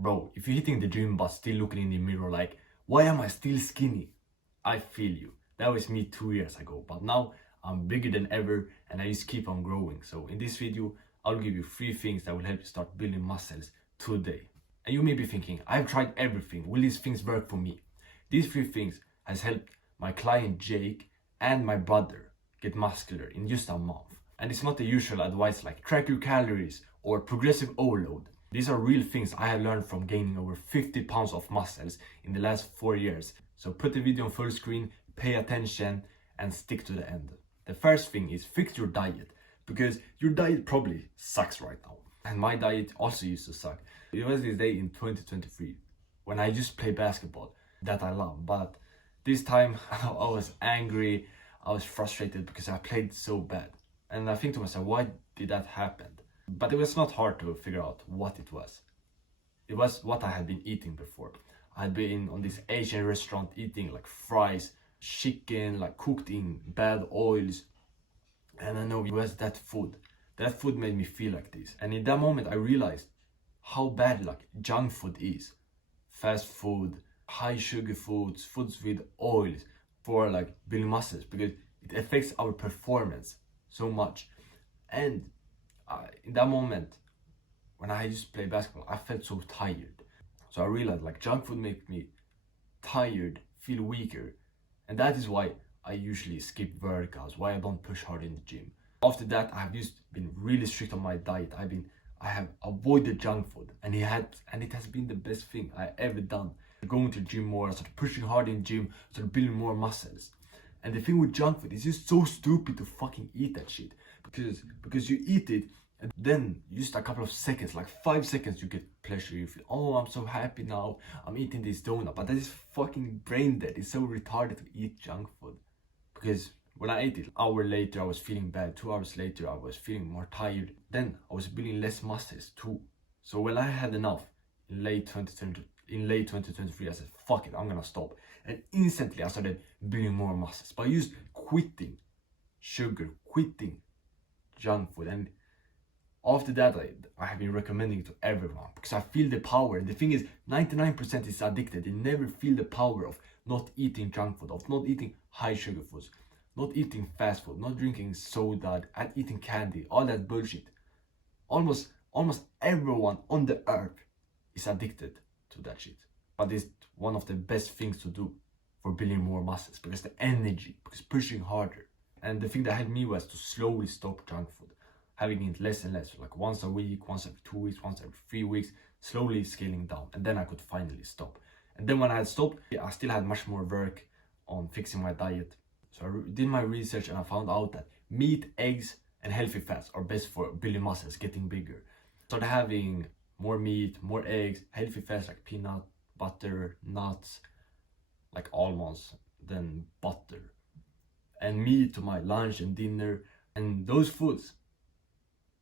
Bro, if you're hitting the gym but still looking in the mirror like, why am I still skinny? I feel you. That was me 2 years ago, but now I'm bigger than ever and I just keep on growing. So in this video, I'll give you 3 things that will help you start building muscles today. And you may be thinking, I've tried everything. Will these things work for me? These 3 things has helped my client Jake and my brother get muscular in just a month. And it's not the usual advice like track your calories or progressive overload. These are real things I have learned from gaining over 50 pounds of muscles in the last 4 years. So put the video on full screen, pay attention and stick to the end. The first thing is fix your diet, because your diet probably sucks right now. And my diet also used to suck. It was this day in 2023 when I just play basketball that I love, but this time I was angry, I was frustrated because I played so bad. And I think to myself, why did that happen? But it was not hard to figure out what it was. It was what I had been eating before. I had been on this Asian restaurant eating like fries, chicken, like cooked in bad oils. And I know it was that food. That food made me feel like this. And in that moment I realized how bad like junk food is. Fast food, high sugar foods, foods with oils for like building muscles, because it affects our performance so much. And in that moment, when I used to play basketball, I felt so tired. So I realized like junk food makes me tired, feel weaker. And that is why I usually skip workouts, why I don't push hard in the gym. After that, I have been really strict on my diet. I have avoided junk food, and it has been the best thing I ever done. Going to the gym more, sort of pushing hard in the gym, sort of building more muscles. And the thing with junk food is just so stupid to fucking eat that shit. Because you eat it and then just a couple of seconds, like 5 seconds, you get pleasure. You feel, oh, I'm so happy now, I'm eating this donut. But that is fucking brain dead. It's so retarded to eat junk food. Because when I ate it, an hour later I was feeling bad, 2 hours later I was feeling more tired. Then I was building less muscles too. So when I had enough in late 2023, I said, fuck it, I'm gonna stop. And instantly I started building more muscles by just quitting sugar, quitting junk food. And after that, I have been recommending it to everyone because I feel the power. And the thing is, 99% is addicted. They never feel the power of not eating junk food, of not eating high sugar foods, not eating fast food, not drinking soda, and eating candy, all that bullshit. Almost everyone on the earth is addicted to that shit. But it's one of the best things to do for building more muscles, because the energy, because pushing harder. And the thing that helped me was to slowly stop junk food, having it less and less, like once a week, once every 2 weeks, once every 3 weeks, slowly scaling down. And then I could finally stop. And then when I had stopped, I still had much more work on fixing my diet. So I did my research and I found out that meat, eggs, and healthy fats are best for building muscles, getting bigger. Started having more meat, more eggs, healthy fats like peanut butter, nuts, like almonds, then butter, and meat to my lunch and dinner. And those foods,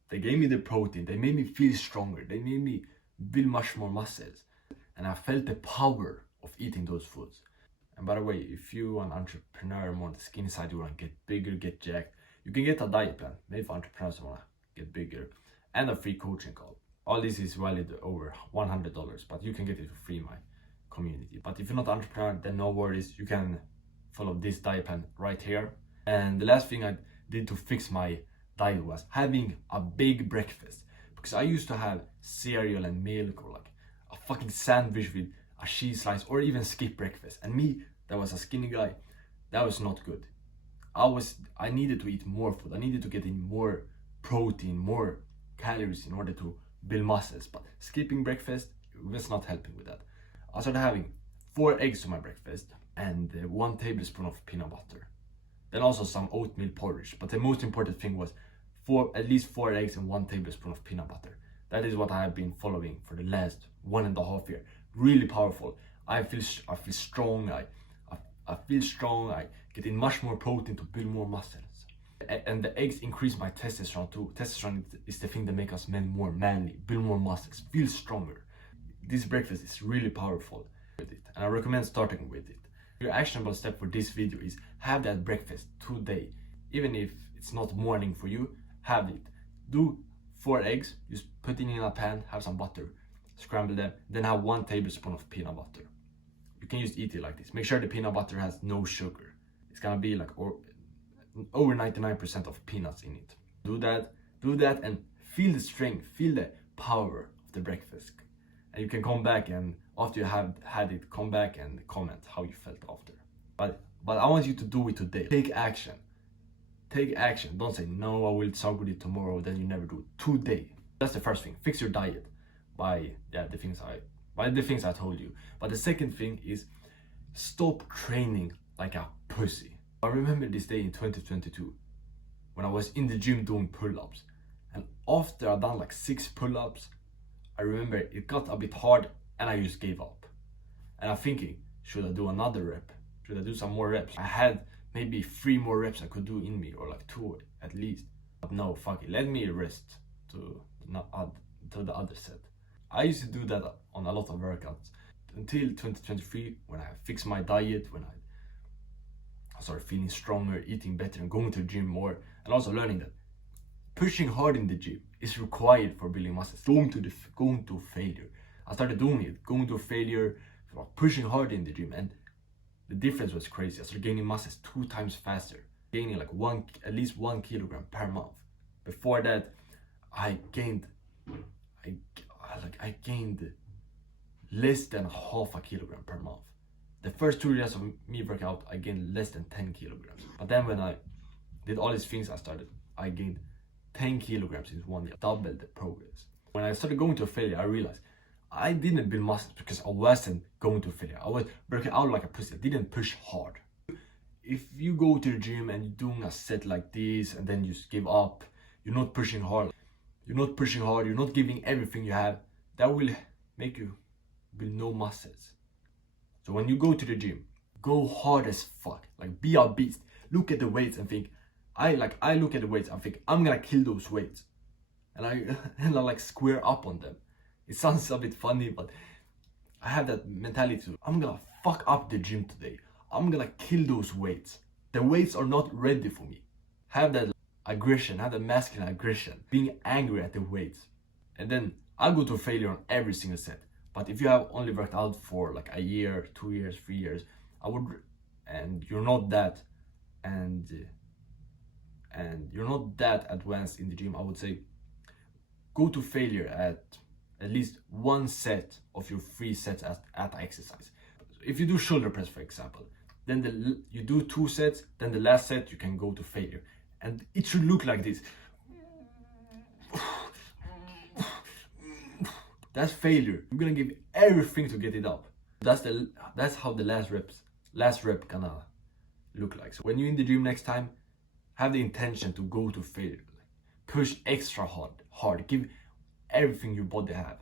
they gave me the protein, they made me feel stronger, they made me build much more muscles. And I felt the power of eating those foods. And by the way, if you're an entrepreneur, more on the skinny side, you want to get bigger, get jacked, you can get a diet plan, maybe for entrepreneurs who want to get bigger, and a free coaching call. All this is valid over $100, but you can get it for free in my community. But if you're not an entrepreneur, then no worries, you can follow this diet plan right here. And the last thing I did to fix my diet was having a big breakfast, because I used to have cereal and milk, or like a fucking sandwich with a cheese slice, or even skip breakfast. And me, that was a skinny guy, that was not good. I needed to eat more food, I needed to get in more protein, more calories in order to build muscles. But skipping breakfast was not helping with that. I started having 4 eggs to my breakfast and 1 tablespoon of peanut butter, then also some oatmeal porridge. But the most important thing was at least 4 eggs and 1 tablespoon of peanut butter. That is what I have been following for the last 1.5 years. Really powerful. I feel strong. I feel strong. I get in much more protein to build more muscles. And the eggs increase my testosterone too. Testosterone is the thing that makes us men more manly, build more muscles, feel stronger. This breakfast is really powerful with it, and I recommend starting with it. Your actionable step for this video is have that breakfast today. Even if it's not morning for you, have it. Do 4 eggs, just put it in a pan, have some butter, scramble them, then have 1 tablespoon of peanut butter. You can just eat it like this. Make sure the peanut butter has no sugar. It's gonna be like over 99% of peanuts in it. Do that and feel the strength, feel the power of the breakfast. And you can come back, and after you have had it, come back and comment how you felt after. But I want you to do it today. Take action. Take action. Don't say, no, I will start with it tomorrow, then you never do it. Today. That's the first thing. Fix your diet by the things I told you. But the second thing is stop training like a pussy. I remember this day in 2022 when I was in the gym doing pull-ups, and after I done like 6 pull-ups, I remember it got a bit hard and I just gave up. And I'm thinking, should I do another rep? Should I do some more reps? I had maybe 3 more reps I could do in me, or like 2 at least. But no, fuck it, let me rest to the other set. I used to do that on a lot of workouts until 2023, when I fixed my diet, when I started feeling stronger, eating better, and going to the gym more, and also learning that pushing hard in the gym is required for building muscles. Going to failure. I started doing it, going to failure, pushing hard in the gym, and the difference was crazy. I started gaining muscles 2 times faster, gaining like at least 1 kilogram per month. Before that, I gained less than half a kilogram per month. The first 2 years of me working out, I gained less than 10 kilograms. But then when I did all these things, I gained 10 kilograms in 1 year, double the progress. When I started going to failure, I realized I didn't build muscles because I wasn't going to failure. I was working out like a pussy. I didn't push hard. If you go to the gym and you're doing a set like this and then you just give up, you're not pushing hard, you're not giving everything you have, that will make you build no muscles. So when you go to the gym, go hard as fuck, like be a beast. Look at the weights and think, I look at the weights and think, I'm gonna kill those weights. And I like square up on them. It sounds a bit funny, but I have that mentality too. I'm gonna fuck up the gym today. I'm gonna kill those weights. The weights are not ready for me. Have that aggression, have that masculine aggression, being angry at the weights. And then I'll go to failure on every single set. But if you have only worked out for like a year, 2 years, 3 years, and you're not that, and you're not that advanced in the gym, I would say go to failure at least 1 set of your 3 sets at exercise. If you do shoulder press, for example, then you do 2 sets, then the last set you can go to failure, and it should look like this. That's failure. You're gonna give everything to get it up. That's how the last rep gonna look like. So when you're in the gym next time, have the intention to go to failure. Push extra hard. Give everything your body have,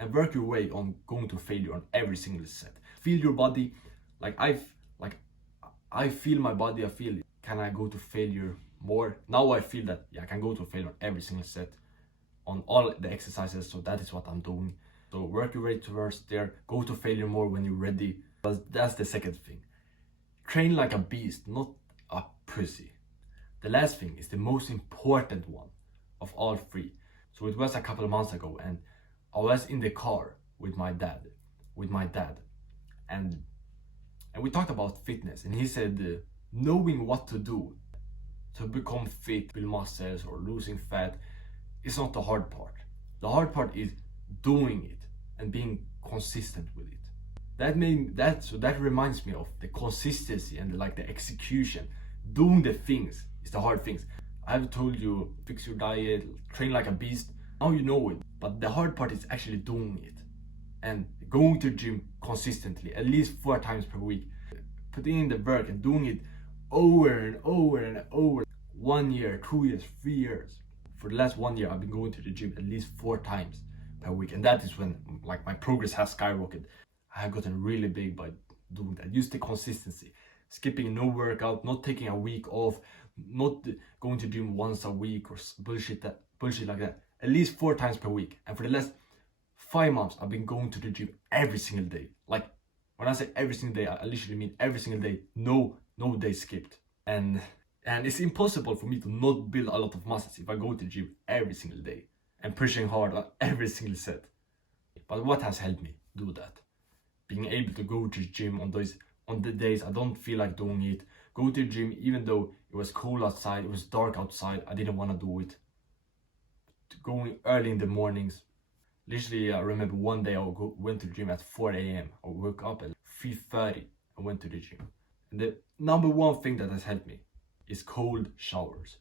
and work your way on going to failure on every single set. Feel your body. I feel my body. I feel, can I go to failure more? Now I feel that I can go to failure on every single set on all the exercises. So that is what I'm doing. So work your way towards there. Go to failure more when you're ready. But that's the second thing. Train like a beast, not a pussy. The last thing is the most important one of all 3. So it was a couple of months ago, and I was in the car with my dad, and we talked about fitness, and he said knowing what to do to become fit, build muscles, or losing fat is not the hard part. The hard part is doing it and being consistent with it. That reminds me of the consistency and the execution. Doing the things is the hard things. I've told you, fix your diet, train like a beast. Now you know it, but the hard part is actually doing it and going to the gym consistently, at least 4 times per week. Putting in the work and doing it over and over and over. 1 year, 2 years, 3 years. For the last 1 year, I've been going to the gym at least 4 times per week, and that is when my progress has skyrocketed. I have gotten really big by doing that. Use the consistency, skipping no workout, not taking a week off, not going to gym once a week or bullshit like that. At least 4 times per week. And for the last 5 months, I've been going to the gym every single day. Like when I say every single day, I literally mean every single day. No day skipped. And it's impossible for me to not build a lot of muscles if I go to the gym every single day and pushing hard on every single set. But what has helped me do that? Being able to go to the gym on the days I don't feel like doing it. Go to the gym even though it was cold outside, it was dark outside, I didn't want to do it. Going early in the mornings. Literally, I remember one day went to the gym at 4 a.m. I woke up at 3:30 and went to the gym. And the number one thing that has helped me is cold showers.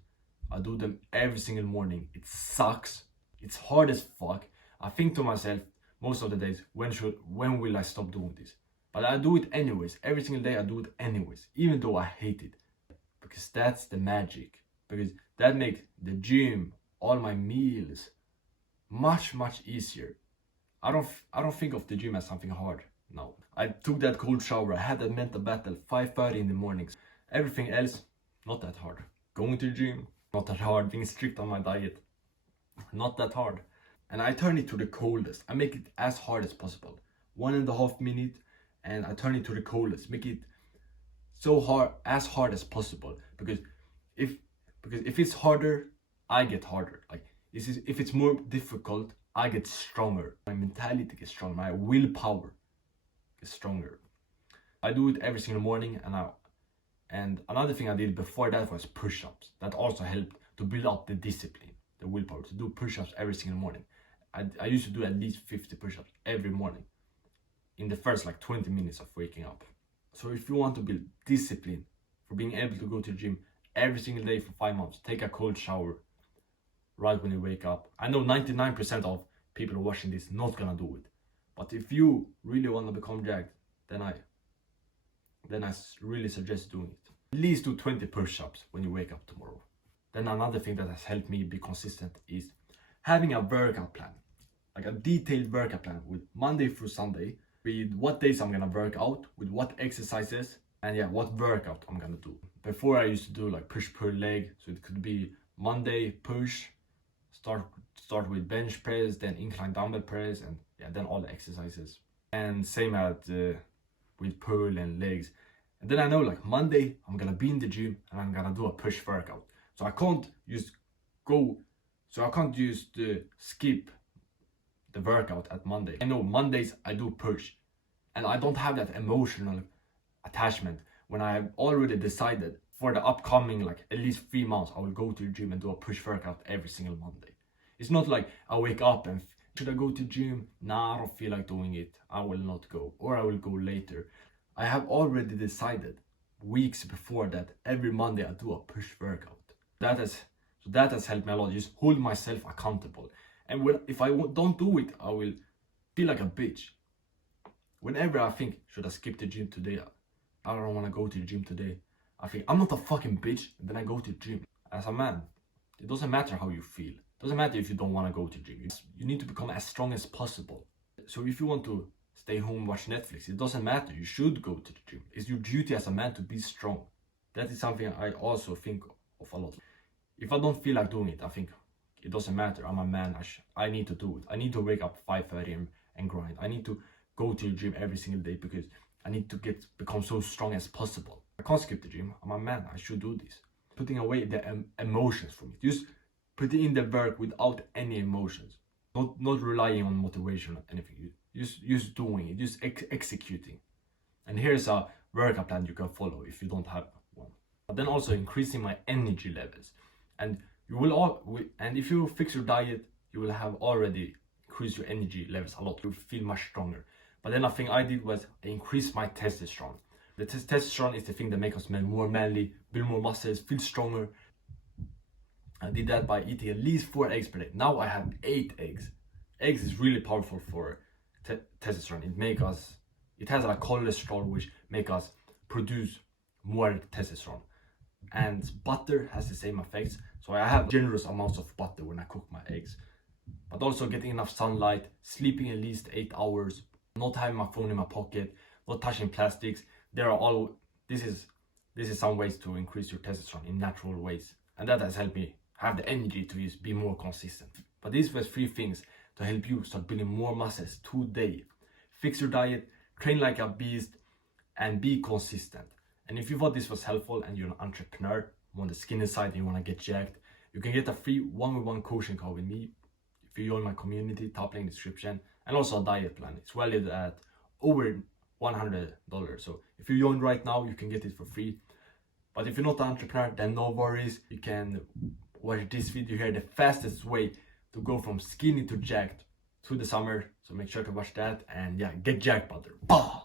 I do them every single morning. It sucks. It's hard as fuck. I think to myself most of the days, when will I stop doing this? But I do it anyways. Every single day I do it anyways, even though I hate it. Because that's the magic. Because that makes the gym, all my meals, much easier. I don't think of the gym as something hard now. I took that cold shower, I had that mental battle 5:30 in the mornings. Everything else, not that hard. Going to the gym, not that hard. Being strict on my diet, not that hard. And I turn it to the coldest. I make it as hard as possible. 1.5 minutes, and I turn it to the coldest. Make it so hard, as hard as possible. Because if it's harder, I get harder. Like if it's more difficult, I get stronger. My mentality gets stronger. My willpower gets stronger. I do it every single morning, and another thing I did before that was push-ups. That also helped to build up the discipline, the willpower to do push-ups every single morning. I used to do at least 50 push-ups every morning in the first like 20 minutes of waking up. So if you want to build discipline for being able to go to the gym every single day for 5 months, take a cold shower right when you wake up. I know 99% of people watching this not gonna do it. But if you really want to become jacked, then I really suggest doing it. At least do 20 push-ups when you wake up tomorrow. Then another thing that has helped me be consistent is having a workout plan. Like a detailed workout plan with Monday through Sunday, with what days I'm gonna work out, with what exercises, and yeah, what workout I'm gonna do. Before I used to do like push per leg, so it could be Monday push, start with bench press, then incline dumbbell press, and yeah, then all the exercises. And same with pull and legs. And then I know like Monday I'm gonna be in the gym and I'm gonna do a push workout. So I can't just skip the workout at Monday. I know Mondays I do push, and I don't have that emotional attachment when I have already decided for the upcoming like at least 3 months I will go to the gym and do a push workout every single Monday. It's not like I wake up and should I go to the gym? Nah, I don't feel like doing it. I will not go, or I will go later. I have already decided weeks before that every Monday I do a push workout. That has helped me a lot. Just hold myself accountable. And if I don't do it, I will feel like a bitch. Whenever I think, should I skip the gym today? I don't want to go to the gym today. I think I'm not a fucking bitch, and then I go to the gym. As a man, it doesn't matter how you feel. It doesn't matter if you don't want to go to the gym. You need to become as strong as possible. So if you want to stay home, watch Netflix, it doesn't matter. You should go to the gym. It's your duty as a man to be strong. That is something I also think of a lot. If I don't feel like doing it, I think it doesn't matter. I'm a man. I need to do it. I need to wake up 5:30 and grind. I need to go to the gym every single day because I need to become so strong as possible. I can't skip the gym. I'm a man. I should do this. Putting away the emotions from it. Just putting in the work without any emotions. Not relying on motivation or anything. Just doing it. Just executing. And here's a workout plan you can follow if you don't have one. But then also increasing my energy levels. And if you fix your diet, you will have already increased your energy levels a lot. You'll feel much stronger. But then a thing I did was increase my testosterone. The testosterone is the thing that makes us men more manly, build more muscles, feel stronger. I did that by eating at least 4 eggs per day. Now I have 8 eggs. Eggs is really powerful for testosterone. It has a cholesterol which make us produce more testosterone. And butter has the same effects. So I have generous amounts of butter when I cook my eggs. But also getting enough sunlight, sleeping at least 8 hours, not having my phone in my pocket, not touching plastics. This is some ways to increase your testosterone in natural ways. And that has helped me have the energy to just be more consistent. But these were 3 things to help you start building more muscles today. Fix your diet, train like a beast, and be consistent. And if you thought this was helpful and you're an entrepreneur, on the skinny side and you want to get jacked, you can get a free 1-on-1 coaching call with me. If you join my community, top link description. and also a diet plan. It's valued at over $100. So if you join right now, you can get it for free. But if you're not an entrepreneur, then no worries. You can watch this video here, the fastest way to go from skinny to jacked through the summer. So make sure to watch that, and yeah, get jacked, brother. Bah!